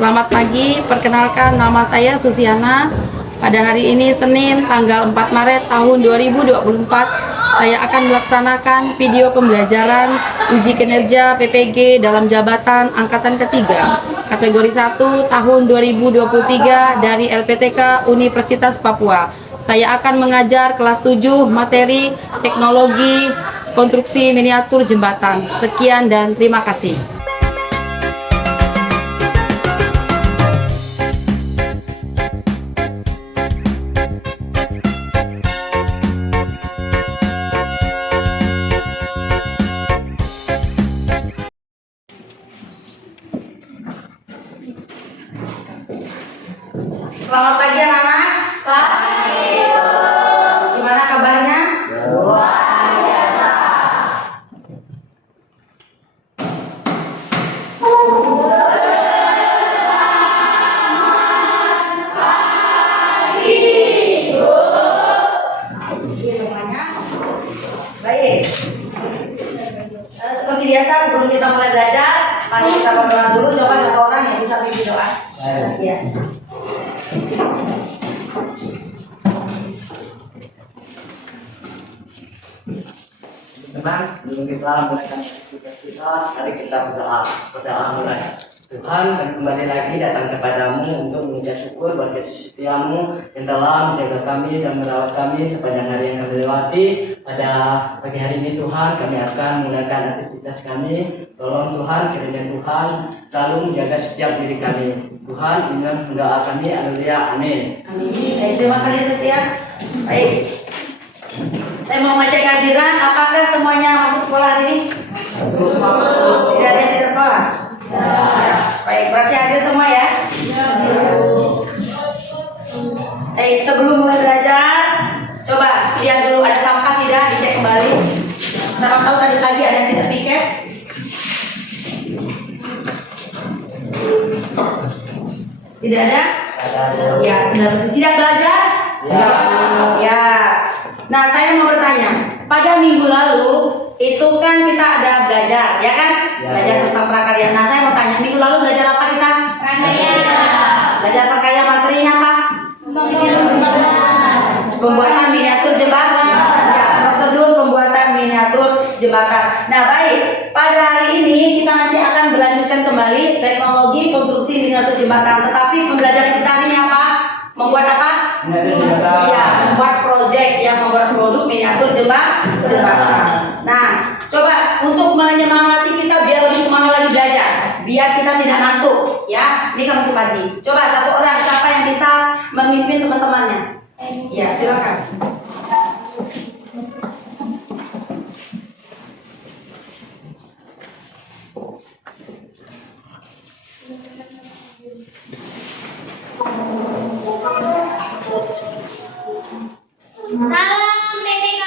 Selamat pagi, perkenalkan nama saya Susiana. Pada hari ini Senin tanggal 4 Maret tahun 2024, saya akan melaksanakan video pembelajaran uji kinerja PPG dalam jabatan angkatan ketiga, kategori 1 tahun 2023 dari LPTK Universitas Papua. Saya akan mengajar kelas 7 materi teknologi konstruksi miniatur jembatan. Sekian dan terima kasih. Selamat pagi anak-anak. Pagi. Gimana kabarnya? Luar biasa. Semuanya baik. Seperti biasa sebelum kita mulai belajar, mari kita berdoa dulu. Coba satu orang yang bisa pimpin doa. Ya. Teman, sebelum kita mulai aktivitas kita, mari kita berdoa mulai. Tuhan, kami kembali lagi datang kepadamu untuk mengucap syukur buat kasih setiamu yang telah menjaga kami dan merawat kami sepanjang hari yang kami lewati. Pada pagi hari ini Tuhan, kami akan menggunakan aktivitas kami. Tolong Tuhan, kiranya Tuhan selalu menjaga setiap diri kami. Tuhan, inilah doa kami. Haleluya, amin. Amin. Baik, terima kasih setia. Baik. Saya mau ngecek kehadiran. Apakah semuanya masuk sekolah hari ini? Tidak ada yang tidak sekolah? Ya. Baik, berarti hadir semua ya? Ya. Baik, sebelum mulai belajar, coba lihat dulu ada sampah tidak, dicek kembali. Siapa tahu tadi pagi ada yang tidak piket. Tidak ada? Ya, sudah bersih. Siap belajar? Ya. Ya. Nah, saya mau bertanya. Pada minggu lalu itu kan kita ada belajar, ya kan? Ya. Belajar tentang prakarya. Nah, saya mau tanya, minggu lalu belajar apa kita? Prakarya. Belajar prakarya, materinya apa? Pembuatan miniatur jembatan. Ya, prosedur pembuatan miniatur jembatan. Nah, baik. Pada hari ini kita nanti akan melanjutkan kembali teknologi konstruksi miniatur jembatan. Tetapi pembelajaran kita hari ini apa? Membuat apa? Miniatur jembatan. Ya, membuat proyek yang membuat produk miniatur jembatan. Nah, coba untuk menyemangati kita biar lebih semangat lagi belajar, biar kita tidak ngantuk, ya. Ini kan masih pagi. Coba satu orang siapa yang bisa memimpin teman-temannya? Ya, silakan. Salam PPK.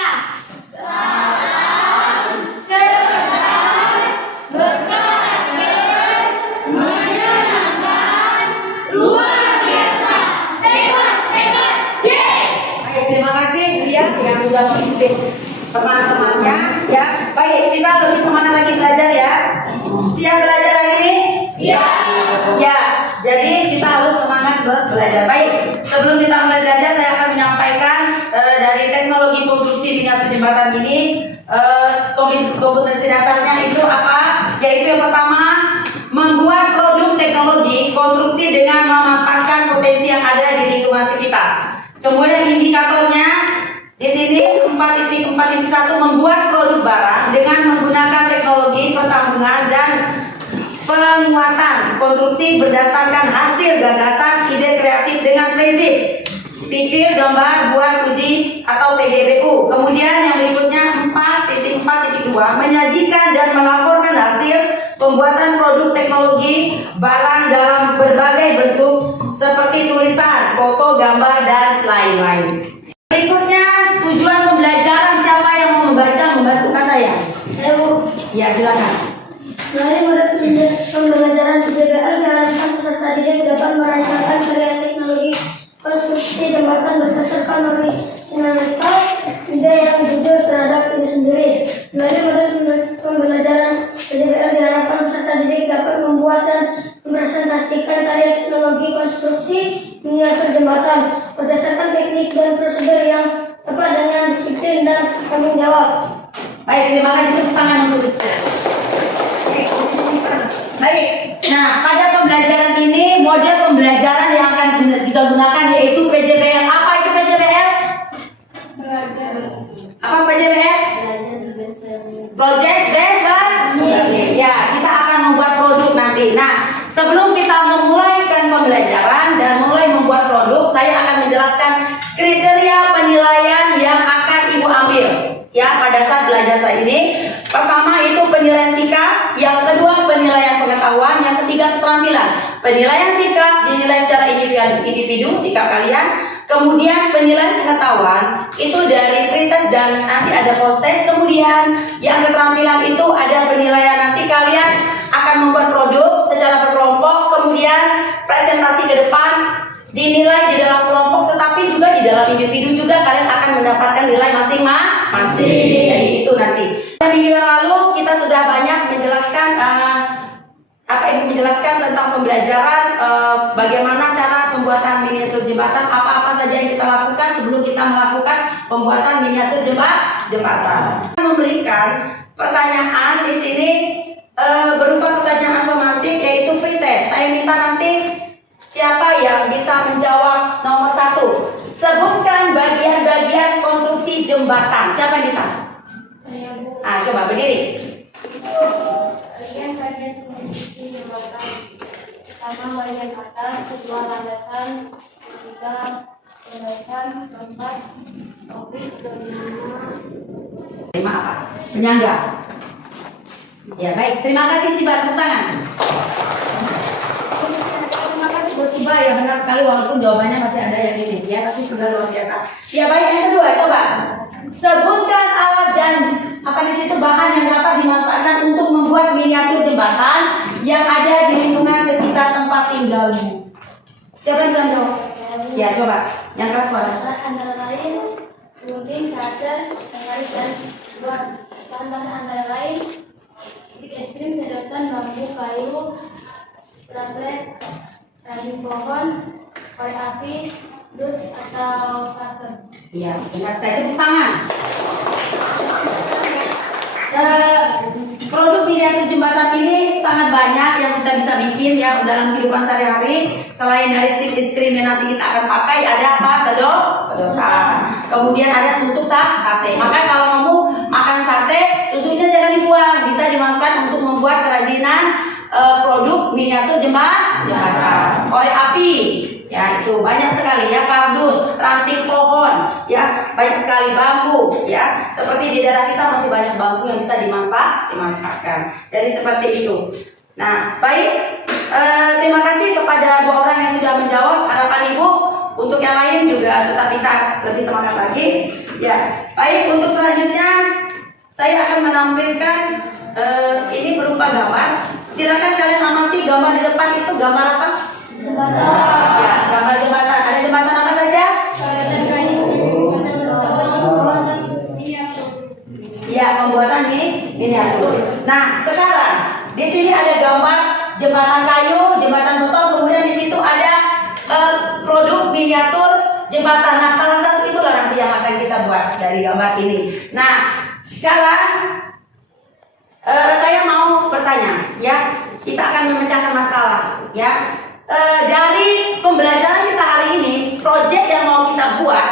Salam cerdas, berkarakter, menyenangkan, luar biasa, hebat, hebat, yes. Baik, terima kasih dia yang sudah memimpin teman-temannya, ya. Baik, kita lebih semangat lagi belajar ya. Siap belajar hari ini? Siap. Ya, jadi kita harus semangat belajar. Baik, sebelum kita mulai belajar, saya akan menyampaikan dari teknologi konstruksi miniatur jembatan ini, kompetensi dasarnya itu apa? Yaitu yang pertama, membuat produk teknologi konstruksi dengan memanfaatkan potensi yang ada di lingkungan sekitar. Kemudian indikatornya di sini 4.4.1, membuat produk barang dengan menggunakan teknologi persambungan dan penguatan konstruksi berdasarkan hasil gagasan ide kreatif dengan prinsip pikir, gambar, buat, uji atau PGBU. Kemudian yang berikutnya 4.4.2, menyajikan dan melaporkan hasil pembuatan produk teknologi barang dalam berbagai bentuk seperti tulisan, foto, gambar, dan lain-lain. Berikutnya tujuan pembelajaran, siapa yang mau membaca membantukan saya? Saya Bu. Ya, silakan. Melalui mode pembelajaran PPL diharapkan peserta didik dapat merasakan karya teknologi konstruksi jembatan berdasarkan originalitas ide yang jujur terhadap diri sendiri. Melalui mode pembelajaran PPL diharapkan peserta didik dapat membuat dan mempresentasikan karya Kami menjawab. Baik, terima kasih. Tepuk tangan untuk Rizky. Baik, nah pada pembelajaran ini model pembelajaran yang akan kita gunakan yaitu PJBL. Apa itu PJBL? Apa PJBL? Project Based Learning. Ya, kita akan membuat produk nanti. Nah, sebelum kita memulaikan pembelajaran dan mulai membuat produk, saya akan menjelaskan kriteria penilaian yang akan Ibu ambil ya pada saat belajar saya ini. Pertama itu penilaian sikap, yang kedua penilaian pengetahuan, yang ketiga keterampilan. Penilaian sikap dinilai secara individu sikap kalian. Kemudian penilaian pengetahuan itu dari pretest dan nanti ada post-test. Kemudian yang keterampilan itu ada penilaian nanti kalian akan membuat produk secara berkelompok. Kemudian presentasi ke depan dinilai di dalam kelompok, tetapi juga di dalam individu juga kalian akan mendapatkan nilai masing-masing. Jadi itu nanti. Minggu yang lalu kita sudah banyak menjelaskan Ibu menjelaskan tentang pembelajaran bagaimana cara pembuatan miniatur jembatan, apa-apa saja yang kita lakukan sebelum kita melakukan pembuatan miniatur jembatan. Memberikan pertanyaan di sini berupa pertanyaan pemantik yaitu pretest. Saya minta nanti siapa yang bisa menjawab nomor 1. Sebutkan bagian-bagian konstruksi jembatan. Siapa yang bisa? Coba berdiri. Bagian-bagian konstruksi jembatan. Pertama bagian atas, kedua landasan, ketiga landasan, keempat konkrit, Terima apa? Penyangga. Ya baik, terima kasih Siba, tepuk tangan. Terima kasih buat Siba ya, benar sekali walaupun jawabannya masih ada yang ini ya, tapi sudah luar biasa. Ya baik, yang kedua coba sebutkan alat dan apa di situ bahan yang dapat dimanfaatkan untuk membuat miniatur jembatan yang ada di lingkungan sekitar tempat tinggalmu. Siapa yang bisa menjawab? Ya coba, yang keras suara. antara lain gunting, kaca, penggaris dan buat bahan-bahan antara lain titik es krim, sedotan, bambu, kayu, spray, ranting pohon, korek api, dus atau karton. Iya, benar sekali. Tepuk tangan. Produk miniatur jembatan ini sangat banyak yang kita bisa bikin ya dalam kehidupan sehari-hari. Selain dari stick es krim yang nanti kita akan pakai, ada apa? Sedotan. Kemudian ada tusuk sate. Maka kalau kamu makan sate, tusuknya jangan dibuang, bisa dimanfaatkan untuk membuat kerajinan produk miniatur jembatan. Korek api. Ya itu banyak sekali ya, kardus, ranting pohon, ya banyak sekali bambu, ya seperti di daerah kita masih banyak bambu yang bisa dimanfaatkan. Jadi seperti itu. Nah baik, terima kasih kepada dua orang yang sudah menjawab. Harapan Ibu untuk yang lain juga tetap bisa lebih semangat lagi. Ya baik, untuk selanjutnya saya akan menampilkan ini berupa gambar. Silakan kalian amati gambar di depan itu gambar apa? Jembatan. Ya, gambar jembatan. Ada jembatan apa saja? Ya, pembuatan miniatur. Nah, sekarang di sini ada gambar jembatan kayu, jembatan beton, kemudian di situ ada produk miniatur jembatan. Nah, salah satu itulah nanti yang akan kita buat dari gambar ini. Nah, sekarang saya mau bertanya, ya, kita akan memecahkan masalah, ya. Dari pembelajaran kita hari ini, proyek yang mau kita buat,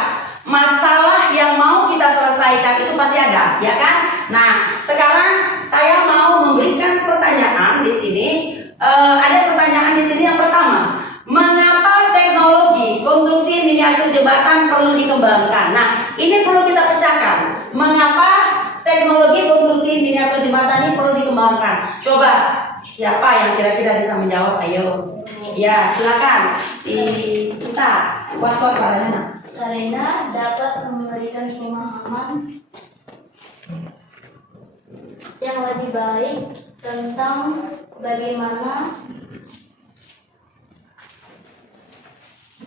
masalah yang mau kita selesaikan itu pasti ada, ya kan? Nah, sekarang saya mau memberikan pertanyaan di sini. Ada pertanyaan di sini yang pertama, mengapa teknologi konstruksi miniatur jembatan perlu dikembangkan? Nah, ini perlu kita pecahkan. Mengapa teknologi konstruksi miniatur jembatan ini perlu dikembangkan? Coba, siapa yang kira-kira bisa menjawab? Ayo. Ya, silakan. Si kita kuat-kuat suaranya. Sarena dapat memberikan pemahaman yang lebih baik tentang bagaimana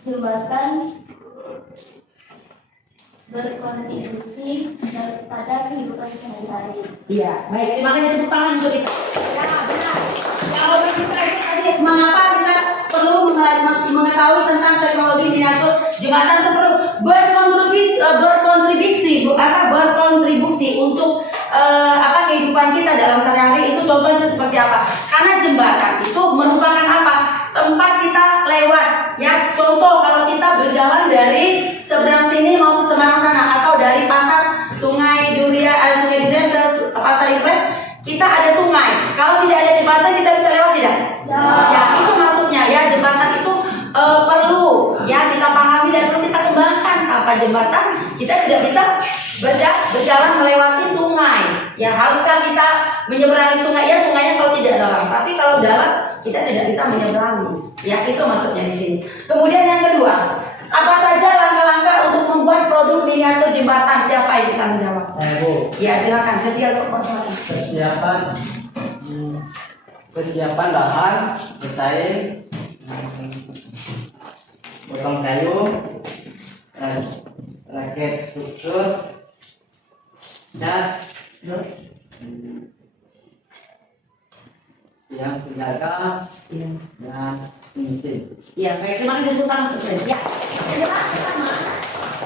jembatan berkontribusi pada kehidupan sehari-hari. Iya, baik. Terima kasih, tepuk tangan untuk kita. Ya, benar. Kalau kita itu tadi mengapa kita perlu mengetahui tentang teknologi miniatur jembatan itu perlu berkontribusi kita ada sungai. Kalau tidak ada jembatan kita bisa lewat tidak? Ya, itu maksudnya ya, jembatan itu perlu ya kita pahami dan perlu kita kembangkan. Tanpa jembatan kita tidak bisa berjalan melewati sungai. Ya, haruskah kita menyeberangi sungai? Ya, sungainya kalau tidak dalam, tapi kalau dalam kita tidak bisa menyeberangi. Ya, itu maksudnya di sini. Kemudian yang kedua, apa saja langkah-langkah untuk membuat produk miniatur jembatan? Siapa yang bisa menjawab? Saya, Bu. Ya, silakan. Setia Persiapan lahan, desain, potong kayu, rakit struktur, dan yang penjaga dan pengisi. Ya, baik. Terima kasih tepuk tangan untuk saya. Ya, yang pertama,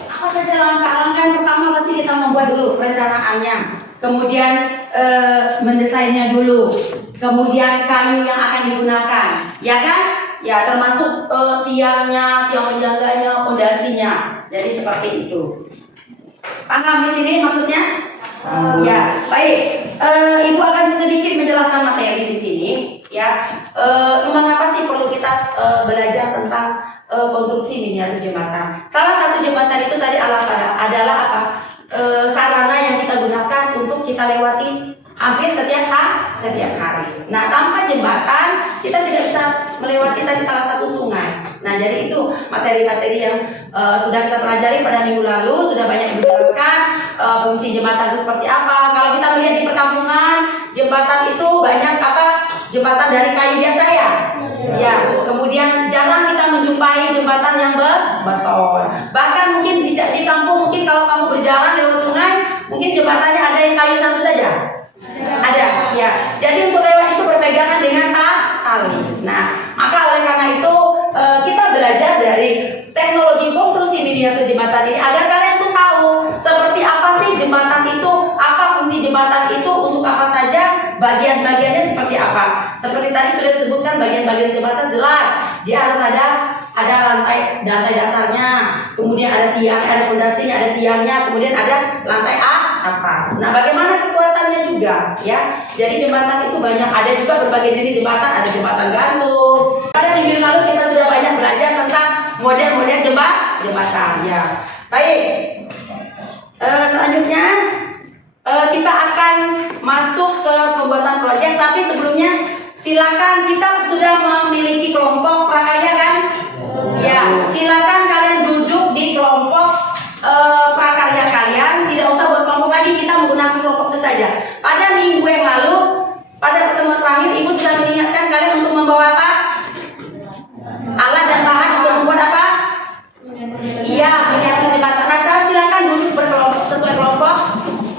apa saja langkah-langkah yang pertama pasti kita membuat dulu perencanaannya, kemudian mendesainnya dulu, kemudian kayu yang akan digunakan, ya kan? Ya, termasuk tiangnya, tiang penjaganya, fondasinya. Jadi seperti itu. Paham di sini maksudnya? Ya, baik. Ibu akan sedikit menjelaskan materi di sini. Ya, mengapa sih perlu kita belajar tentang konstruksi miniatur jembatan? Salah satu jembatan itu tadi adalah apa? Sarana yang kita gunakan untuk kita lewati hampir setiap hari. Nah, tanpa jembatan kita tidak bisa melewati tadi salah satu sungai. Nah, jadi itu materi-materi yang sudah kita pelajari pada minggu lalu, sudah banyak dijelaskan fungsi jembatan itu seperti apa. Kalau kita melihat di perkampungan, jembatan itu banyak apa? Jembatan dari kayu biasa ya. Ya, kemudian jarang kita menjumpai jembatan yang beton. Bahkan mungkin di kampung, mungkin kalau kamu berjalan lewat sungai, mungkin jembatannya ada yang kayu satu saja. Ada, ya. Jadi untuk lewat itu berpegangan dengan tali. Nah, maka oleh karena itu kita belajar dari teknologi konstruksi miniatur jembatan ini agar kalian tuh tahu seperti apa sih jembatan itu, apa fungsi jembatan itu, untuk apa saja, bagian-bagiannya seperti apa. Seperti tadi sudah disebutkan bagian-bagian jembatan jelas, dia harus ada lantai dasarnya, kemudian ada tiang, ada fondasinya, ada tiangnya, kemudian ada lantai atas. Nah, bagaimana kekuatannya juga ya. Jadi jembatan itu banyak, ada juga berbagai jenis jembatan, ada jembatan gantung. Pada minggu lalu kita sudah banyak belajar tentang model-model jembatan ya. Baik. Selanjutnya kita akan masuk ke pembuatan proyek, tapi sebelumnya silakan, kita sudah memiliki kelompok prakarya kan? Ya, silakan kalian duduk di kelompok prakarya kalian, tidak usah buat kelompok lagi, kita menggunakan kelompok itu saja. Pada minggu yang lalu, pada pertemuan terakhir, Ibu sudah mengingatkan kalian untuk membawa apa? Alat dan bahan untuk membuat apa? Iya, miniatur jembatan. Nah, sekarang silakan duduk berkelompok sesuai kelompok.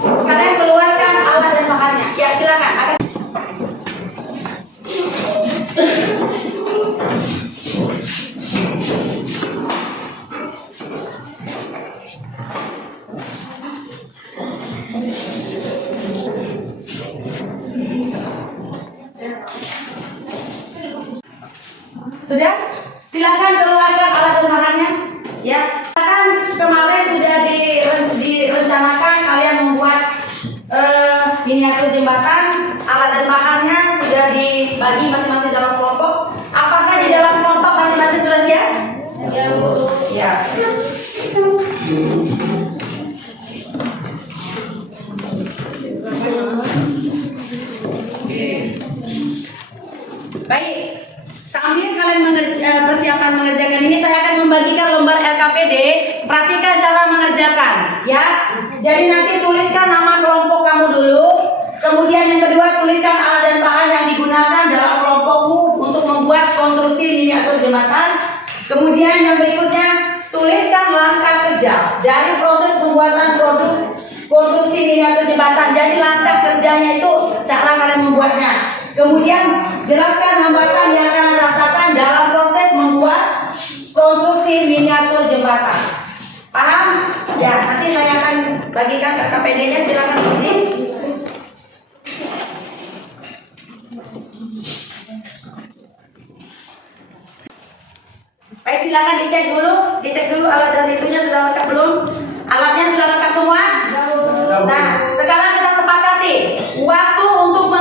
Kalian keluarkan alat dan bahannya. Ya, silakan. Sudah? Silakan keluarkan alat dan bahannya. Ya, kan kemarin sudah direncanakan kalian membuat miniatur jembatan, alat dan bahannya sudah dibagi masing-masing dalam kelompok. Apakah di dalam kelompok masing-masing sudah siap? Ya, Bu. Ya. Baik. Sambil kalian persiapan mengerjakan ini, saya akan membagikan lembar LKPD. Perhatikan cara mengerjakan, ya. Jadi nanti tuliskan nama kelompok kamu dulu. Kemudian yang kedua, tuliskan alat dan bahan yang digunakan dalam kelompokmu untuk membuat konstruksi miniatur jembatan. Kemudian yang berikutnya, tuliskan langkah kerja dari proses pembuatan produk konstruksi miniatur jembatan. Jadi langkah kerjanya itu cara kalian membuatnya. Kemudian jelaskan hambatan yang akan rasakan dalam proses membuat konstruksi miniatur jembatan. Paham? Ya, nanti saya akan bagikan KPD-nya, silakan isi. Baik, silakan dicek dulu alat dan itunya sudah lengkap belum? Alatnya sudah lengkap semua? Nah, sekarang kita sepakati waktu untuk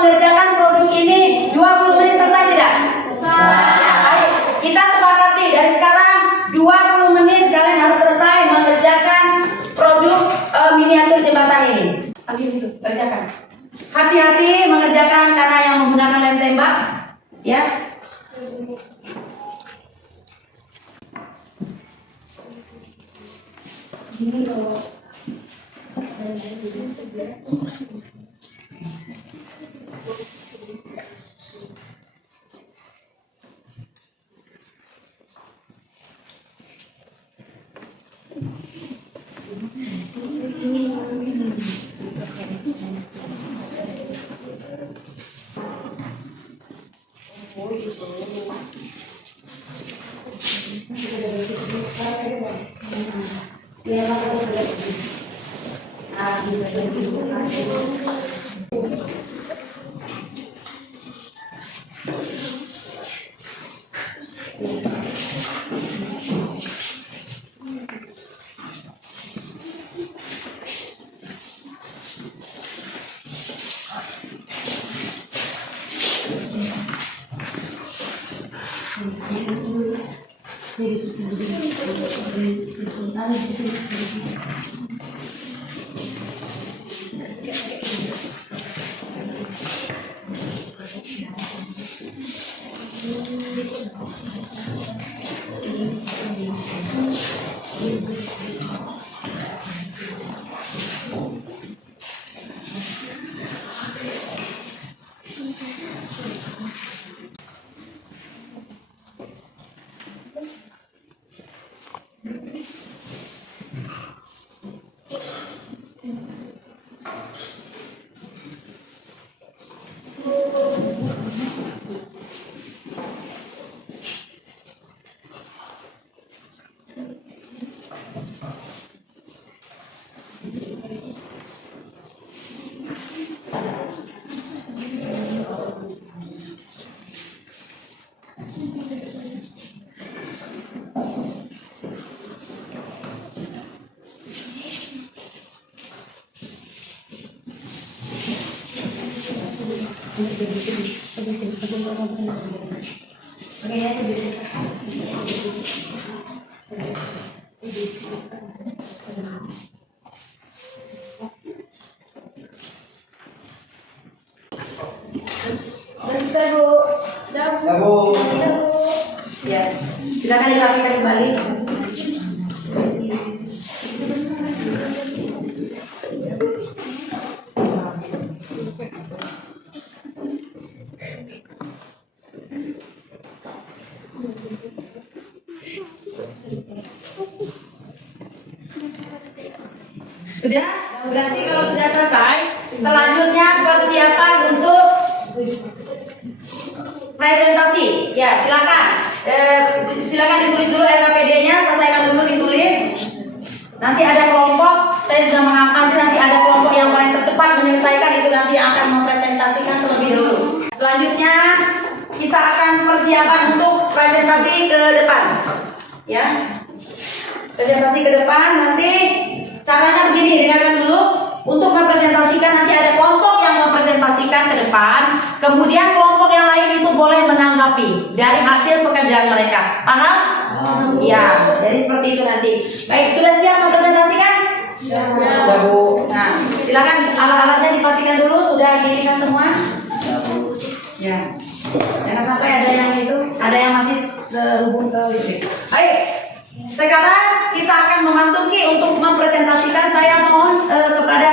Kerjakan. Hati-hati mengerjakan karena yang menggunakan lem tembak, ya. Ya, silakan dilakukan kembali. Sudah? Berarti kalau sudah selesai, selanjutnya persiapan untuk presentasi. Ya, silakan. Silakan ditulis dulu LKPD-nya, selesaikan dulu ditulis. Nanti ada kelompok, saya sudah mengamati nanti ada kelompok yang paling tercepat menyelesaikan itu nanti yang akan mempresentasikan terlebih dulu. Selanjutnya kita akan persiapan untuk presentasi ke depan. Ya. Presentasi ke depan nanti caranya begini, dengarkan dulu. Untuk mempresentasikan nanti ada kelompok yang mempresentasikan ke depan, kemudian kelompok yang lain itu boleh menanggapi dari hasil pekerjaan mereka. Paham? Ya, jadi seperti itu nanti. Baik, sudah siap mempresentasikan? Ya, Bu. Nah, silakan alat-alatnya dipastikan dulu sudah diikat semua. Ya. Jangan sampai ada yang itu, ada yang masih terhubung ke listrik. Baik. Sekarang kita akan memasuki untuk mempresentasikan. Saya mohon kepada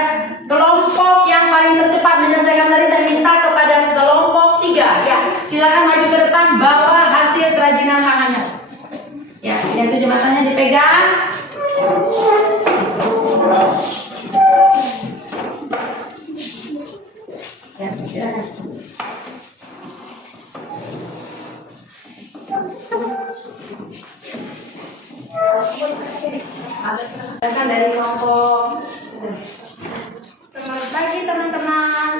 kelompok yang paling tercepat menyelesaikan tadi, saya minta kepada kelompok 3. Ya, silakan maju ke depan bawa hasil kerajinan tangannya. Ya, yang itu jembatannya dipegang. Ya, silakan. Silakan dari kelompok. Selamat pagi teman-teman.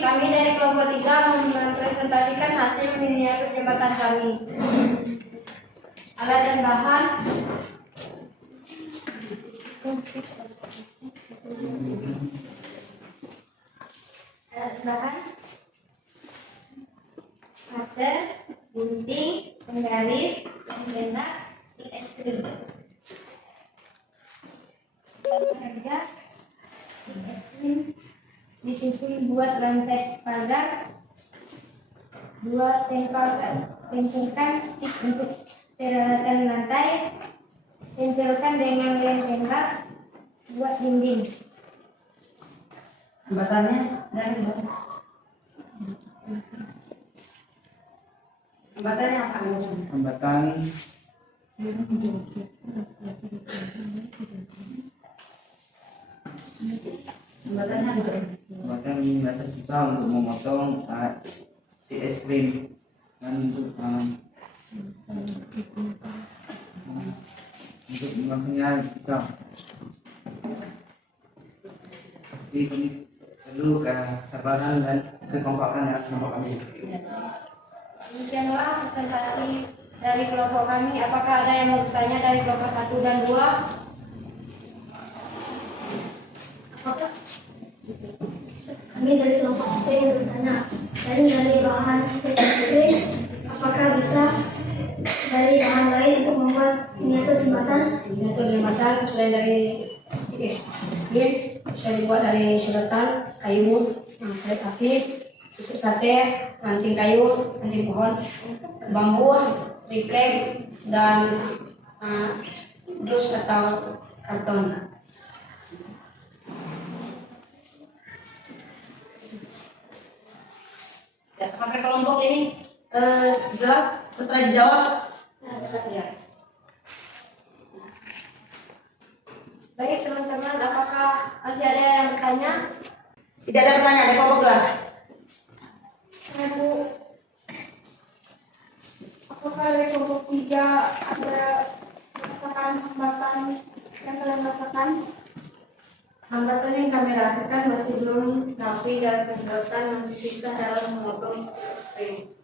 Kami dari kelompok 3 mempresentasikan hasil miniatur jembatan kami. Alat dan bahan. Alat dan bahan. Cutter, gunting, penggaris, pembenak, stik es krim. Kerja, stik es krim. disusun buat lantai pagar. 2. Tempelkan stick untuk peralatan lantai. Tempelkan dengan lem tembak buat dinding. Hambatannya dari mana? Hambatannya apa? Hambatan Hambatannya apa? hambatan rasa susah untuk memotong si es krim dan untuk memakannya susah. Jadi ini perlu kesabaran dan kekompakan ya kelompok kami. Demikianlah presentasi dari kelompok kami. Apakah ada yang mau bertanya dari kelompok 1 dan 2? Apakah? Kami dari kelompok 1 yang bertanya, dari bahan stick es krim, apakah bisa dari bahan lain untuk membuat miniatur jembatan? Miniatur jembatan selain dari es krim bisa dibuat dari sedotan, kayu, karet api, susu sate, ranting kayu, ranting pohon, bambu, triplek, dan dus atau karton. Ya, apakah kelompok ini jelas setelah dijawab? Ya. Baik teman-teman, apakah masih ada yang bertanya? Tidak ada pertanyaan dari kelompok 2. Ibu, apakah dari kelompok 3 ada merasakan hambatan yang kalian rasakan? Hambatan yang kami rasakan masih belum rapi dan kesulitan masih susah dalam memotong krim.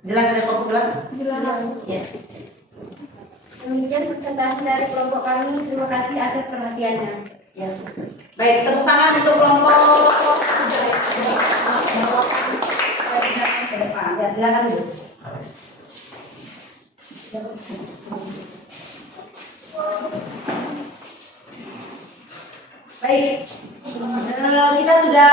Jelas dari kelompok 2? Jelas. Ya. Demikian presentasi dari kelompok kami. Terima kasih atas perhatiannya. Ya. Baik, tepuk tangan untuk kelompok ke depan. Ya, silakan dulu. Baik, kita sudah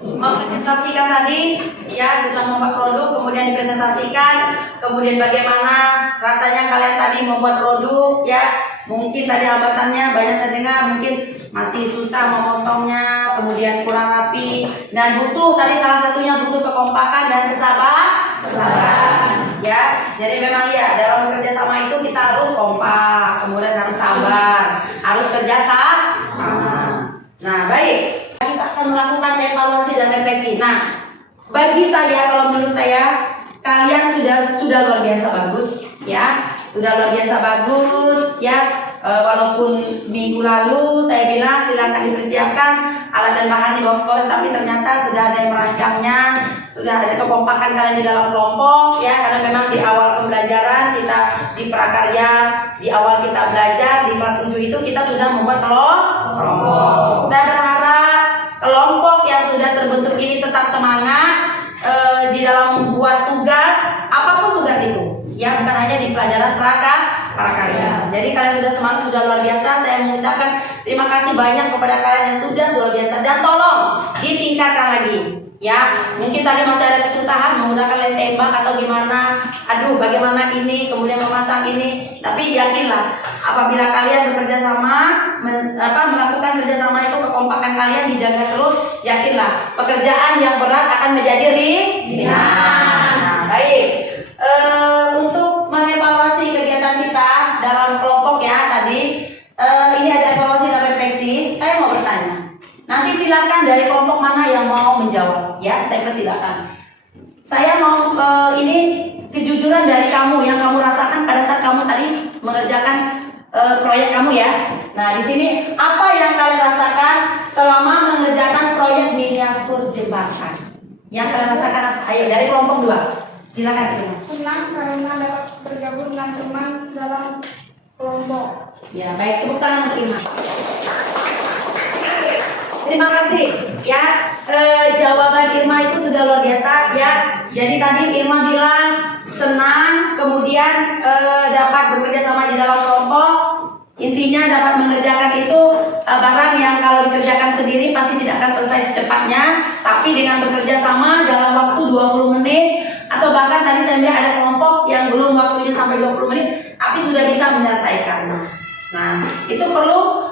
mempresentasikan tadi ya tentang membuat produk, kemudian dipresentasikan, kemudian bagaimana rasanya kalian tadi membuat produk ya. Mungkin tadi hambatannya banyak saya dengar, mungkin masih susah memotongnya, kemudian kurang rapi dan butuh tadi salah satunya butuh kekompakan dan kesabaran ya. Jadi memang ya dalam bekerja sama itu kita harus kompak, kemudian harus sabar, harus kerja sama. Nah, baik. Kita akan melakukan evaluasi dan refleksi. Nah, bagi saya kalau menurut saya kalian sudah luar biasa bagus ya. Sudah luar biasa bagus ya. Walaupun minggu lalu saya bilang silakan dipersiapkan alat dan bahan di bawah sekolah, tapi ternyata sudah ada yang merancangnya, sudah ada kekompakan kalian di dalam kelompok ya, karena memang di awal pembelajaran kita di prakarya, di awal kita belajar di kelas 7 itu kita sudah membuat kelompok. Saya berharap kelompok yang sudah terbentuk ini tetap semangat di dalam membuat tugas, apapun tugas itu ya, bukan hanya di pelajaran prakarya. Jadi kalian sudah semangat, sudah luar biasa. Saya mengucapkan terima kasih banyak kepada kalian yang sudah luar biasa, dan tolong ditingkatkan lagi ya. Mungkin tadi masih ada kesusahan menggunakan lem tembak atau gimana, aduh bagaimana ini, kemudian memasang ini, tapi yakinlah apabila kalian bekerja sama melakukan kerjasama itu, kekompakan kalian dijaga terus, yakinlah pekerjaan yang berat akan menjadi ringan. Nah, baik. Untuk mengevaluasi kegiatan kita dalam kelompok ya tadi, ini ada evaluasi dan refleksi. Saya mau bertanya, nanti silakan dari kelompok mana yang mau menjawab ya, saya persilakan. Saya mau ini kejujuran dari kamu yang kamu rasakan pada saat kamu tadi mengerjakan proyek kamu ya. Nah, di sini apa yang kalian rasakan selama mengerjakan proyek miniatur jembatan? Yang kalian rasakan apa? Ayo dari kelompok 2. Silakan. Senang karena dapat bergabung dengan teman dalam kelompok. Ya, baik, tepuk tangan untuk Irma. Terima kasih ya. Jawaban Irma itu sudah luar biasa ya. Jadi tadi Irma bilang senang, kemudian dapat bekerja sama di dalam kelompok. Intinya dapat mengerjakan itu barang yang kalau dikerjakan sendiri pasti tidak akan selesai secepatnya, tapi dengan bekerja sama dalam waktu 20 menit atau bahkan tadi saya lihat ada kelompok yang belum waktunya sampai 20 menit tapi sudah bisa menyelesaikannya. Nah, itu perlu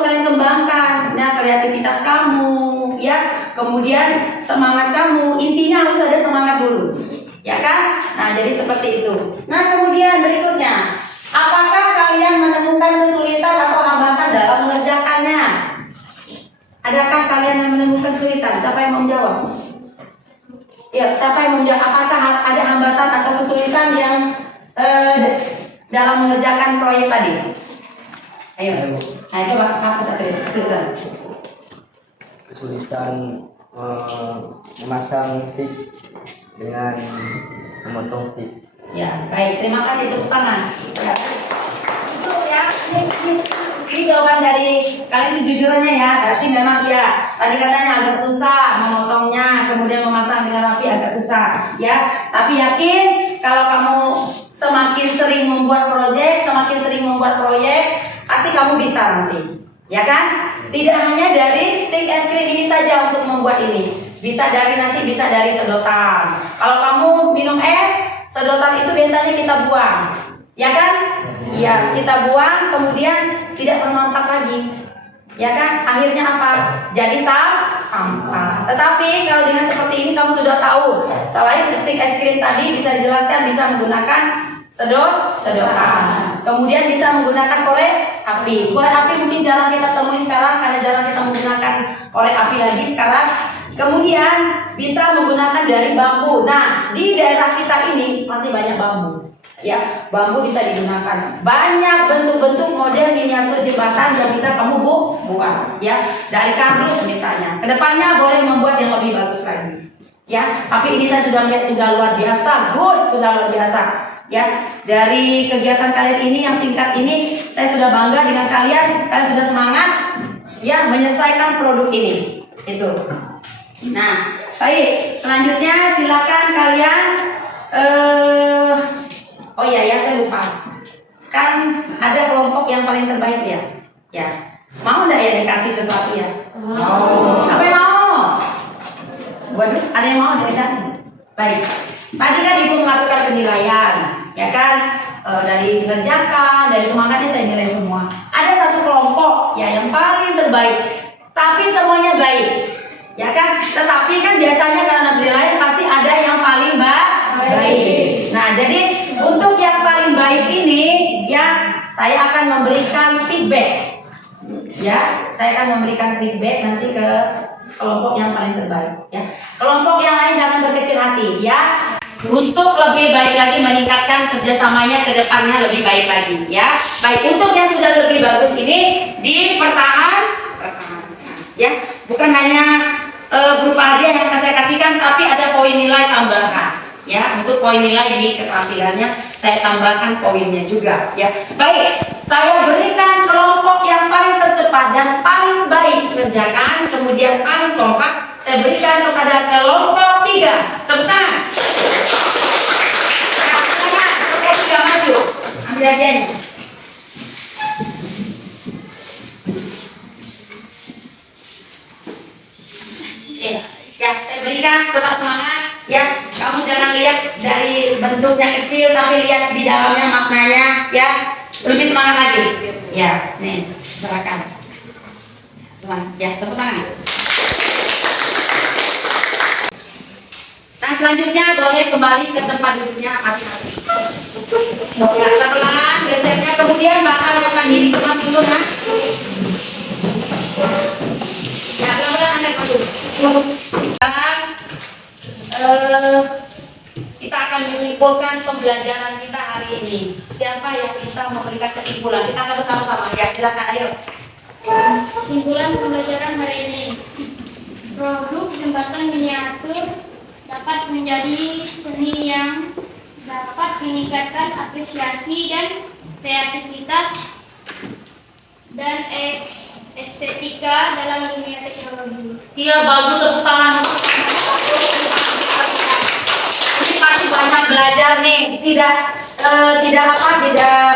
kalian kembangkan ya, kreativitas kamu ya, kemudian semangat kamu. Intinya harus ada semangat dulu. Ya kan? Nah, jadi seperti itu. Nah, kemudian berikutnya, apakah kalian menemukan kesulitan atau hambatan dalam mengerjakannya? Adakah kalian yang menemukan kesulitan? Siapa yang mau menjawab? Ya, siapa yang mau menjawab? Apakah ada hambatan atau kesulitan yang dalam mengerjakan proyek tadi? Ayo. Nah, coba apa Satria? Kesulitan memasang stick dengan memotong stick. Ya, baik. Terima kasih, tepuk tangan. Ya. Itu ya. Ini jawaban dari kalian kejujurannya ya. Berarti memang ya. Tadi katanya agak susah memotongnya, kemudian memasang dengan rapi agak susah. Ya. Tapi yakin kalau kamu semakin sering membuat proyek, pasti kamu bisa nanti. Ya kan? Tidak hanya dari stik es krim ini saja untuk membuat ini. Bisa dari sedotan. Kalau kamu minum es, sedotan itu biasanya kita buang. Ya kan? Iya, kita buang kemudian tidak bermanfaat lagi. Ya kan? Akhirnya apa? Jadi sampah. Tetapi kalau dengan seperti ini kamu sudah tahu, selain stik es krim tadi bisa dijelaskan bisa menggunakan sedotan. Kemudian bisa menggunakan korek api. Korek api mungkin jarang kita temui sekarang karena jarang kita menggunakan korek api lagi sekarang. Kemudian bisa menggunakan dari bambu. Nah, di daerah kita ini masih banyak bambu. Ya, bambu bisa digunakan. Banyak bentuk-bentuk model miniatur jembatan yang bisa kamu buat. Ya, dari kardus misalnya. Kedepannya boleh membuat yang lebih bagus lagi. Ya, tapi ini saya sudah lihat sudah luar biasa, sudah luar biasa. Ya, dari kegiatan kalian ini yang singkat ini, saya sudah bangga dengan kalian. Kalian sudah semangat, ya, menyelesaikan produk ini. Itu. Nah, baik. Selanjutnya silakan kalian. Oh iya ya, saya lupa. Kan ada kelompok yang paling terbaik ya. Ya, mau nggak ya dikasih sesuatu ya? Mau. Apa yang mau? Waduh, ada yang mau dari tadi? Baik. Tadi kan ibu melakukan penilaian, ya kan? Dari mengerjakan, dari semangatnya saya nilai semua. Ada satu kelompok ya yang paling terbaik, tapi semuanya baik, ya kan? Tetapi kan biasanya karena penilaian pasti ada yang paling baik. Nah, jadi untuk yang paling baik ini, ya saya akan memberikan feedback. Ya, saya akan memberikan feedback nanti ke kelompok yang paling terbaik. Ya, kelompok yang lain jangan berkecil hati, ya. Untuk lebih baik lagi meningkatkan kerjasamanya ke depannya lebih baik lagi, ya. Baik, untuk yang sudah lebih bagus ini dipertahankan, ya. Bukan hanya berupa hadiah yang saya kasihkan, tapi ada poin nilai tambahan, ya. Untuk poin nilai di keterampilannya saya tambahkan poinnya juga, ya. Baik, saya berikan kelompok yang paling tercepat dan paling baik kerjakan, kemudian paling kompak. Saya berikan kepada kelompok 3. Tepuk tangan. Kelompok 3 maju. Ambil hadiahnya. Ya, saya berikan, tetap semangat. Ya, kamu jangan lihat dari bentuknya kecil, tapi lihat di dalamnya maknanya. Ya, lebih semangat lagi. Ya, nih, silakan. Ya, tepuk tangan. Nah, selanjutnya boleh kembali ke tempat duduknya masing-masing. Ya, pelan-pelan gesernya, kemudian bakal melakukan diri kemas dulu ya. Ya, pelan-pelan Anda masuk. Sekarang kita akan menyimpulkan pembelajaran kita hari ini. Siapa yang bisa memberikan kesimpulan? Kita akan bersama-sama. Ya, silakan, ayo. Kesimpulan pembelajaran hari ini, produk jembatan miniatur dapat menjadi seni yang dapat meningkatkan apresiasi dan kreativitas dan estetika dalam dunia teknologi. Iya, bagus, tepuk tangan. Ini pasti banyak belajar nih. Tidak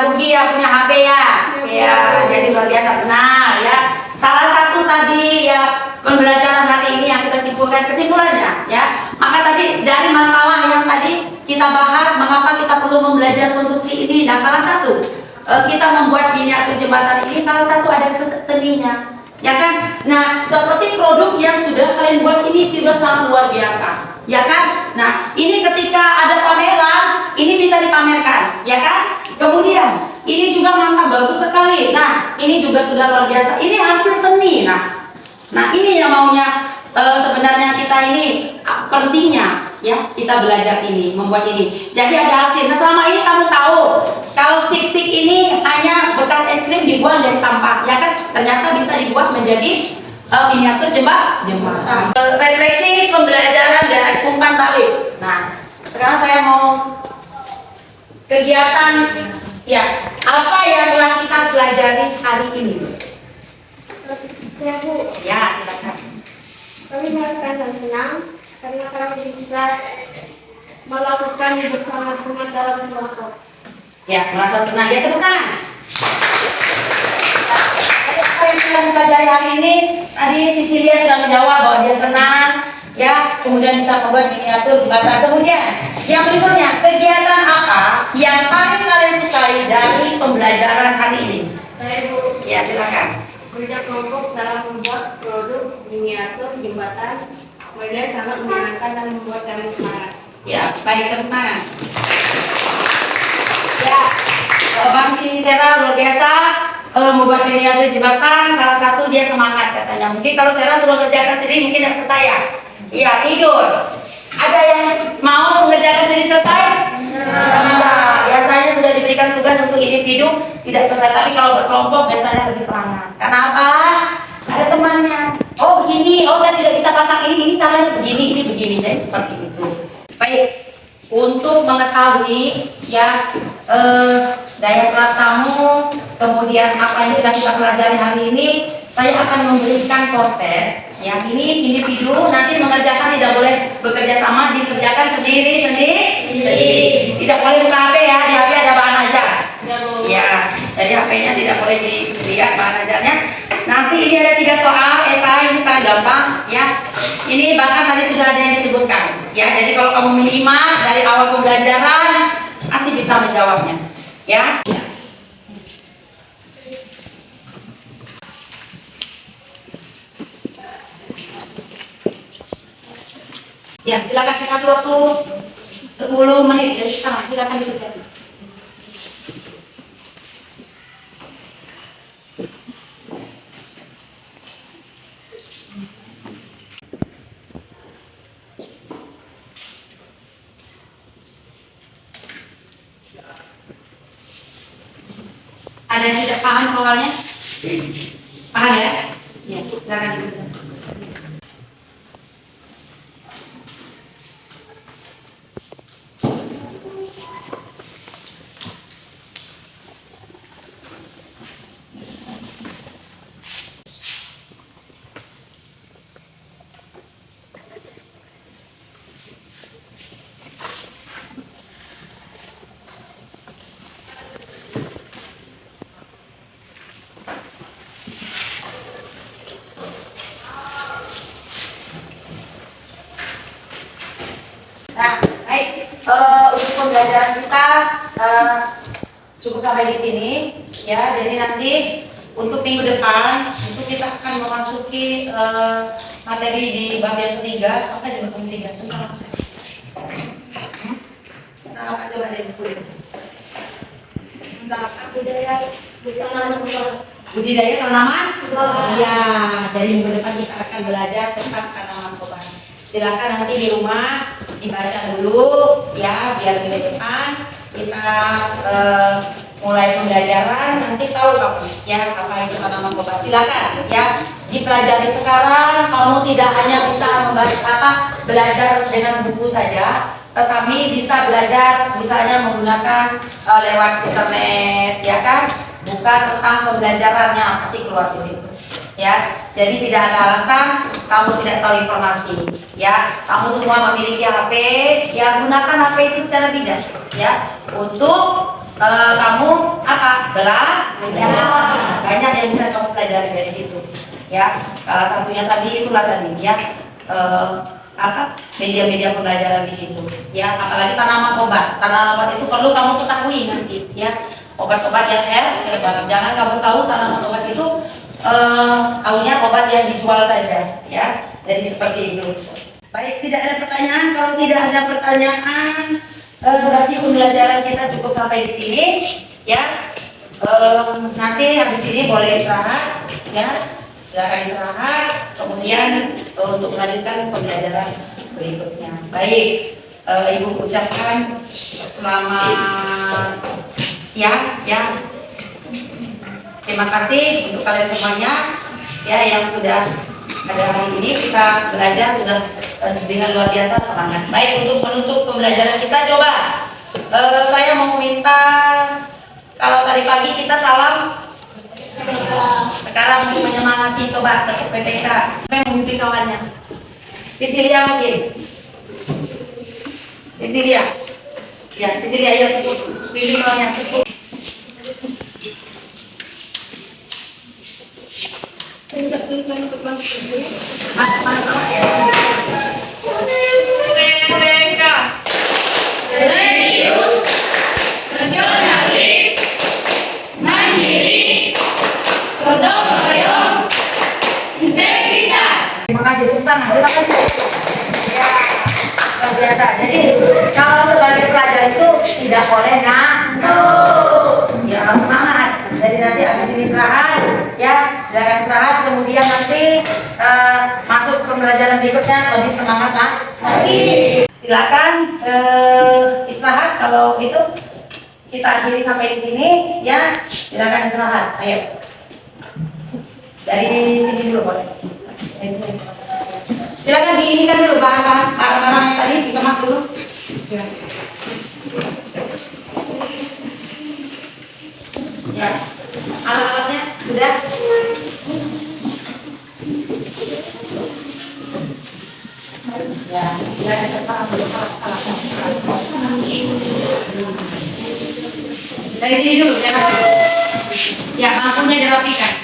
rugi ya punya HP ya. Ya, jadi luar biasa benar ya. salah satu tadi ya pembelajaran hari ini yang kita simpulkan kesimpulannya ya. Maka tadi dari masalah yang tadi kita bahas, mengapa kita perlu mempelajari konstruksi ini. Nah, salah satu kita membuat miniatur jembatan ini, salah satu ada seninya, ya kan? Nah, seperti produk yang sudah kalian buat ini sudah sangat luar biasa, ya kan? Nah, ini ketika ada pameran, ini bisa dipamerkan, ya kan? Kemudian ini juga mangga bagus sekali. Nah, ini juga sudah luar biasa. Ini hasil seni. Nah ini yang maunya sebenarnya kita ini pentingnya ya kita belajar ini, membuat ini. Jadi ada hasil. Nah selama ini kamu tahu kalau stick-stick ini hanya bekas es krim dibuang jadi sampah, ya kan? Ternyata bisa dibuat menjadi miniatur jembatan. Refleksi pembelajaran dan umpan balik. Nah sekarang saya mau kegiatan ya apa yang telah kita pelajari hari ini. Ya Bu, Ya silakan. kami merasakan senang karena kami bisa melakukan bersama teman dalam kelompok. Ya merasa senang ya, tepuk tangan. Apa yang kita pelajari hari ini? Tadi Sisilia sudah menjawab bahwa dia senang ya, kemudian bisa membuat miniatur jembatan. Kemudian yang berikutnya, kegiatan apa yang paling kalian sukai dari pembelajaran hari ini? Saya Bu, Ya silakan. kerja kelompok dalam membuat produk miniatur jembatan mulai sangat menyenangkan dan membuat kami semangat. Ya baik, tepuk tangan. Ya Bang Sera luar biasa membuat miniatur jembatan. Salah satu dia semangat katanya. Mungkin kalau Sera suruh kerjakan sendiri mungkin tidak selesai ya. Iya tidur. Ada yang mau mengerjakan sendiri selesai? Iya, biasanya sudah diberikan tugas untuk individu tidak selesai, tapi kalau berkelompok biasanya lebih semangat. Karena apa? Ada temannya. Oh begini, oh saya tidak bisa pasang ini caranya begini, ini begini. Jadi seperti itu. Baik, untuk mengetahui ya daya serap kamu, kemudian apa yang sudah kita pelajari hari ini, saya akan memberikan proses. Ya, ini individu nanti mengerjakan tidak boleh bekerja sama, dikerjakan sendiri. Tidak boleh buka HP ya, di HP ada bahan ajar. Ya, jadi HP-nya tidak boleh dilihat bahan ajarnya. Nanti ini ada 3 soal, esai ini sangat gampang ya. Ini bahkan tadi sudah ada yang disebutkan. Ya, jadi kalau kamu minimal dari awal pembelajaran pasti bisa menjawabnya. Ya. Ya, silakan saya kasih waktu 10 menit ya, silakan dikerjakan. Ada yang tidak paham soalnya? Paham ya? Ya, silakan dikerjakan. Nah, baik. Untuk pembelajaran kita cukup sampai di sini, ya. Jadi nanti untuk minggu depan itu kita akan memasuki materi di bab yang ketiga. Apa di bab yang ketiga? Tentang apa? Tentang apa coba deh buku? Tentang apa? Budidaya tanaman. Ya, dari minggu depan kita akan belajar tentang tanaman obat. Silakan nanti di rumah dibaca dulu ya, biar minggu depan kita mulai pembelajaran nanti tahu kamu ya apa itu tanaman obat. Silakan ya dipelajari sekarang. Kamu tidak hanya bisa belajar dengan buku saja, tetapi bisa belajar misalnya menggunakan lewat internet ya kan, buka tentang pembelajarannya pasti keluar di situ. Ya, jadi tidak ada alasan kamu tidak tahu informasi. Ya, kamu semua memiliki HP, ya gunakan HP itu secara bijak, ya, untuk kamu apa? Banyak yang bisa kamu pelajari dari situ. Ya, salah satunya tadi itulah tadi ya. Media-media pembelajaran di situ ya, apalagi tanaman obat itu perlu kamu ketahui nanti ya, obat-obat yang jangan kamu tahu tanaman obat itu tahunya obat yang dijual saja ya, jadi seperti itu. Baik, tidak ada pertanyaan. Kalau tidak ada pertanyaan berarti pembelajaran kita cukup sampai di sini ya. Nanti habis ini boleh istirahat ya, silakan istirahat, kemudian untuk melanjutkan pembelajaran berikutnya. Baik, Ibu ucapkan selamat siang ya. Terima kasih untuk kalian semuanya ya yang sudah ada hari ini. Kita belajar sudah dengan luar biasa semangat. Baik, untuk menutup pembelajaran kita coba saya mau minta, kalau tadi pagi kita salam, sekarang untuk menyemangati coba tetap PTK yang memimpin kawannya. Sisilia mungkin. Sisilia. Ya, Sisilia ya, pimpin kawannya. Serius, nasionalis, mandiri, gotong royong, integritas. Terima kasih, tepuk tangan. Terima kasih. Ya, luar biasa. Jadi kalau sebagai pelajar itu tidak boleh ya harus semangat. Jadi nanti habis ini istirahat, ya silakan istirahat. Kemudian nanti masuk ke pembelajaran berikutnya lebih semangat lagi. Silakan istirahat. Kalau itu kita akhiri sampai di sini, ya silakan istirahat. Ayo. Dari sini dulu boleh. Silakan diinikan dulu barang-barang yang tadi dikemas dulu. Ya, alat-alatnya sudah. Ya, ada dari sini dulu, jangan. Ya, lampunya dirapikan.